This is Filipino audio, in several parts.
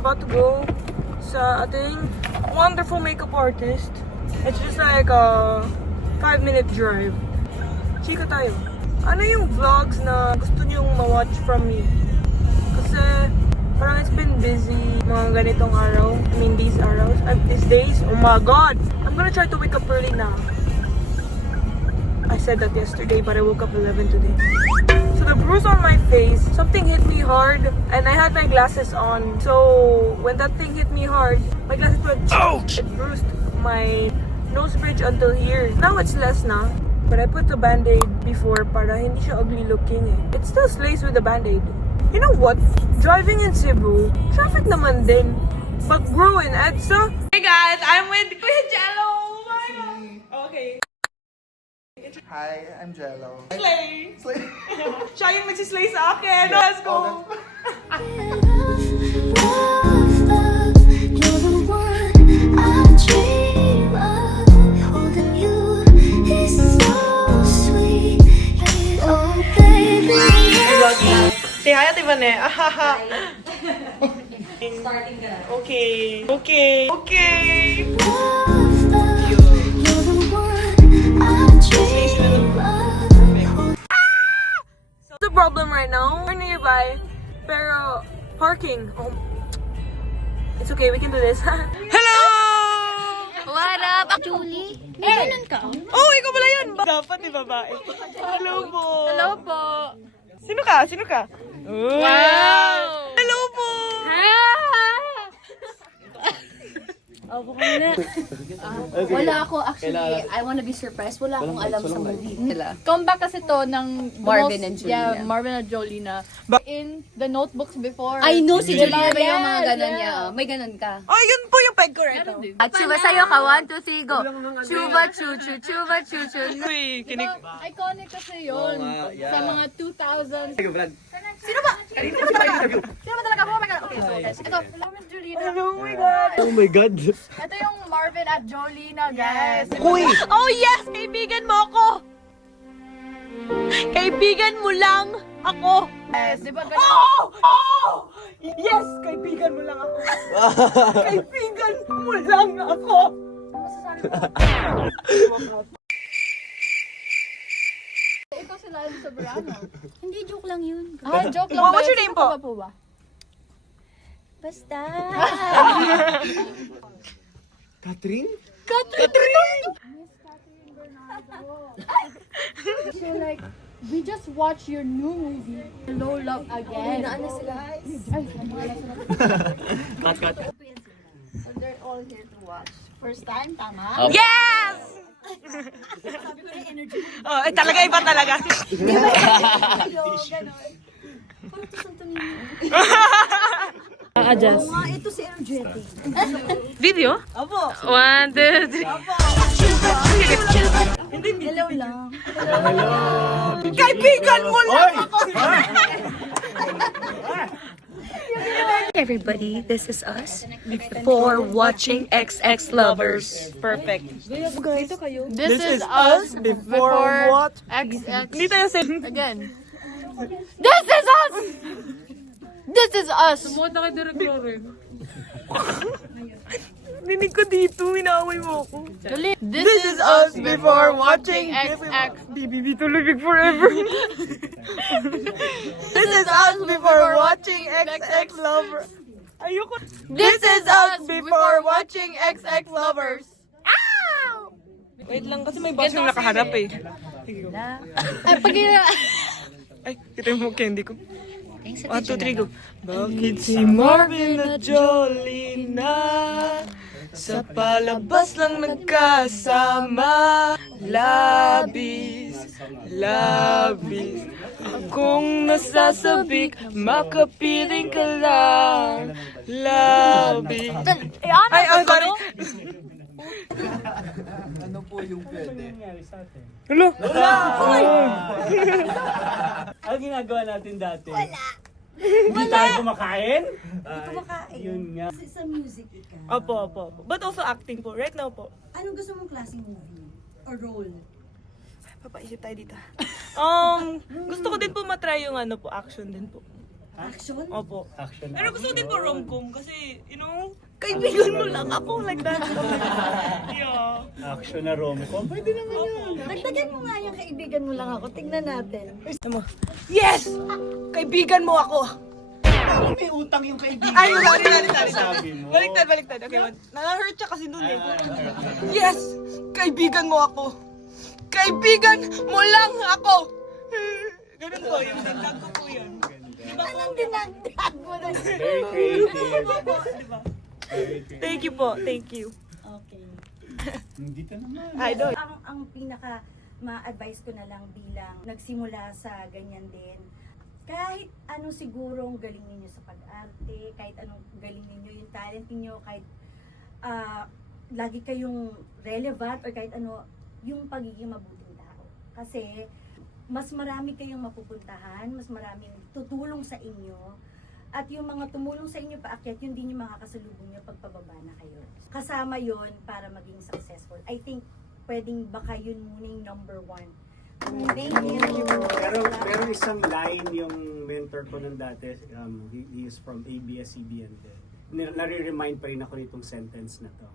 about to go sa ating wonderful makeup artist. It's just like a 5-minute drive. Chika tayo. Ano yung vlogs na gusto nyong ma-watch from me? Kasi parang it's been busy mga ganitong araw. I mean these araws. These days. Oh my god! I'm gonna try to wake up early now. I said that yesterday but I woke up 11 today. So the bruise on my face, something hit me hard and I had my glasses on. So when that thing hit me hard, my glasses went ouch! It bruised my nose bridge until here. Now it's less na. But I put the band-aid before para hindi siya ugly looking eh. It still slays with the band-aid. You know what? Driving in Cebu, traffic naman din. But bro in EDSA. Hey guys, I'm with Kuya Jello. Oh my god. Okay. Hi, I'm Jello. Slay. Slay. Siya yung nagsislay sa akin. Let's go. Say hi, Ate Vane. Starting ka na. Okay. Okay. Okay. So the problem right now, we're nearby, pero parking. Oh. It's okay, we can do this. Hello! What up? Julie? May ganun ka? Oh, ikaw pala yun! Dapat di babae. Hello po! Hello po! Sino ka? Sino ka? Wow! Hello po! Wala ako actually, I wanna be surprised. Wala akong alam sa movie nila. Comeback kasi to ng Marvin and Juliana. Yeah, Marvin and Jolina. In the notebooks before. I know si Juliana ba yung Yes, mga ganon yes. niya. May ganon ka. Oh, yun po yung peg ko right now. At chuba sa'yo ka, 1, 2, 3, go. Chuba, chuchu, chuba, chuchu. Uy, kinig. Iconic kasi yun. Sa mga 2000s. Sino ba talaga? Oh my God. Okay, so guys, ito. Marvin and Jolina. Oh my God. Oh my God. Ito yung Marvin at Jolina, guys. Uy! Oh yes! Kaibigan mo ako! Kaibigan mo lang ako! Yes, di ba ganun? Oh! Oh! Yes! Kaibigan mo lang ako! Kaibigan mo lang ako! Ito sila yung Sobrano. Hindi, joke lang yun. Ah, joke lang. Oh, what's ba? your name Sino po? ba po ba? Basta. Catherine? So like, we just watched your new movie, Low Love Again. Ano sila? Ay, mamala sila. Cut. So they're all here to watch. First time, tama? Yes! Sabi ko na energy. Oh, ay, talaga iba talaga. Parang ito Santo Niño. Adjust. Oo nga, ito si energetic. Video? Opo. 1, 2, 3. Hello lang. Kaibigan mo lang ako! Everybody, this is us for watching XX Lovers. Perfect. This is us before what? XX Hindi tayo sa... again. This is us! This is us! Ninig ko dito, inaaway mo ako. This is us before watching XX. BBB tulibig forever. This is us before watching XX Lover. Ayoko. This is us before watching XX Lovers. Wait lang kasi may bus yung nakaharap eh. Ay, pag Ay, kita mo candy ko. 1, 2, 3, go. Bakit si Marvin at Jolina sa palabas lang nagkasama? Labis, labis. Akong nasasabik, makapiling ka lang. Labis. Ay, I'm sorry. Ano po yung pwede? Hello? Ano ginagawa natin dati? Hindi tayo kumakain? Yun nga. Sa music ka. Opo. But also acting po. Right now po. Anong gusto mong klaseng movie? Or role? Papaisip tayo dito. Gusto ko din po matry yung ano po, action din po. Action? Opo. Action. Pero gusto din po rom-com kasi, you know, kaibigan mo lang ako, like that. Yeah. Action na rom-com. Pwede naman yun. Dagdagan mo nga yung kaibigan mo lang ako. Tingnan natin. Yes! Kaibigan mo ako! May utang yung kaibigan. Ay, sorry. Sabi mo. Baliktad. Okay, na-hurt siya kasi dun eh. Yes! Kaibigan mo ako! Kaibigan mo lang ako! Ganun po, yung dagdag ko po yun. Anong dinagdag mo na? Very creative. Diba? Thank you po, thank you. Okay. Dito naman. Idol. Ang pinaka ma-advise ko na lang bilang nagsimula sa ganyan din, kahit ano siguro ang galing ninyo sa pag-arte, kahit anong galing ninyo, yung talent ninyo, kahit lagi kayong relevant or kahit ano, yung pagiging mabuting tao. Kasi mas marami kayong mapupuntahan, mas maraming tutulong sa inyo, at yung mga tumulong sa inyo paakyat, yun din yung makakasalubong nyo pagpababa na kayo. Kasama yon para maging successful. I think pwedeng baka yun muna yung number one. Thank you. Pero isang line yung mentor ko nung dati, he is from ABS-CBN. Nare-remind pa rin ako nitong sentence na to.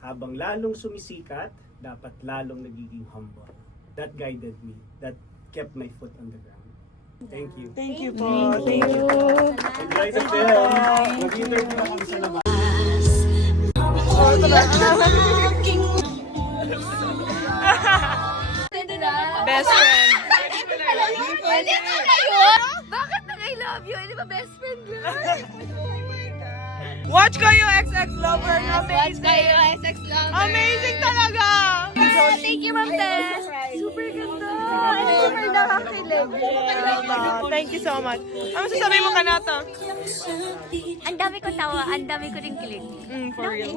Habang lalong sumisikat, dapat lalong nagiging humble. That guided me. That kept my foot on the ground. Thank you. Thank you po, thank you. Enjoy the film. Mag-interview na kami sa labas. Best friend. Pwede na kayo? Bakit nang I love you? Hindi ba best friend yun? Watch kayo, XX Lover. Watch kayo, SX Lover. Amazing talaga! Thank you, Ma'am Tess. Super ganda. Super nakakakilig. Thank you so much. Ano sasabihin mo kanata? Ang dami ko tawa, ang dami ko rin kilig. For real.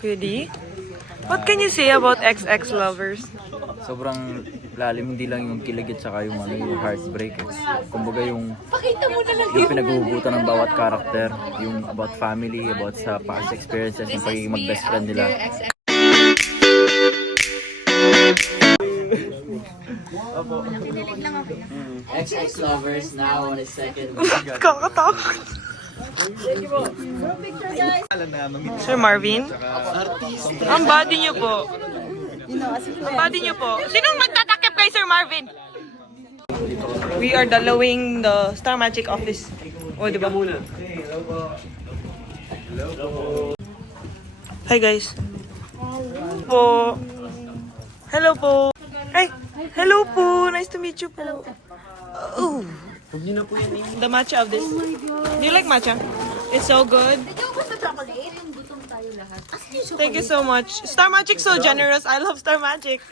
Kuya D, what can you say about XX Lovers? Sobrang lalim, hindi lang yung kilig at saka yung, yung heartbreak. Kumbaga yung pinaghuhugutan ng bawat karakter, yung about family, about sa past experiences, yung pagiging mag-best friend nila. XX lovers now on a second. Kakatakot. Sir Marvin? Ang body niyo po. Ang body niyo po. Sinong magtatakip kay Sir Marvin? We are dalawing the Star Magic office. O, di ba? Hi guys. Po. Hello po. Ay, hello po. Nice to meet you po. Oh. The matcha of this. Do you like matcha? It's so good. Thank you so much. Star Magic so generous. I love Star Magic.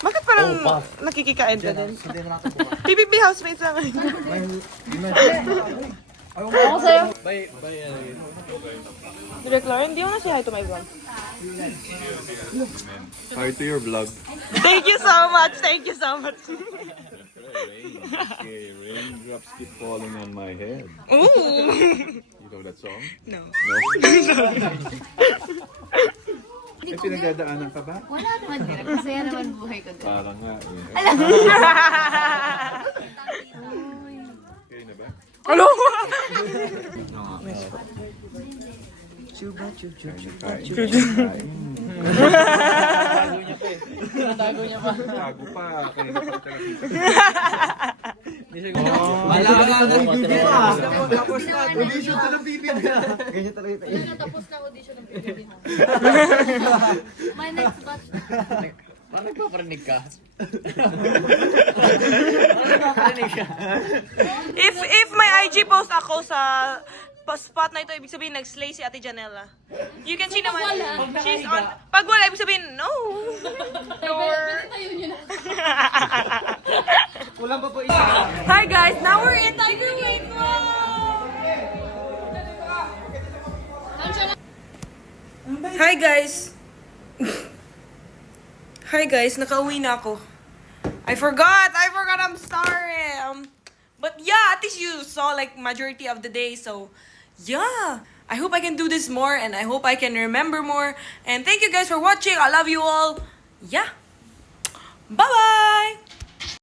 Bakit parang nakikikain ka din? PBB housemates lang. Ako sa'yo. Direk Lauren, di mo na say hi to my vlog. Hi to your vlog. Thank you so much. Thank you so much. Okay, raindrops keep falling on my head. Ooh. You know that song? No. May pinagdadaanan ka ba? Wala naman din. Masaya naman buhay ko din. Parang nga eh. Okay na ba? Hello? Tago pa. Kaya na pa talaga. Audition to ng PBB. Ganyan talaga. My next batch. Parang nagpaparinig ka. If may IG post ako sa spot na ito, ibig sabihin nag-slay si Ate Janela. You can see naman. She's on. Pag wala, ibig sabihin, no. Kulang pa po Hi guys, now we're in Tiger Wave Hi guys. Hi guys, nakauwi na ako. I forgot, I'm sorry. But yeah, at least you saw like majority of the day, so yeah. I hope I can do this more and I hope I can remember more. And thank you guys for watching. I love you all. Yeah. Bye-bye!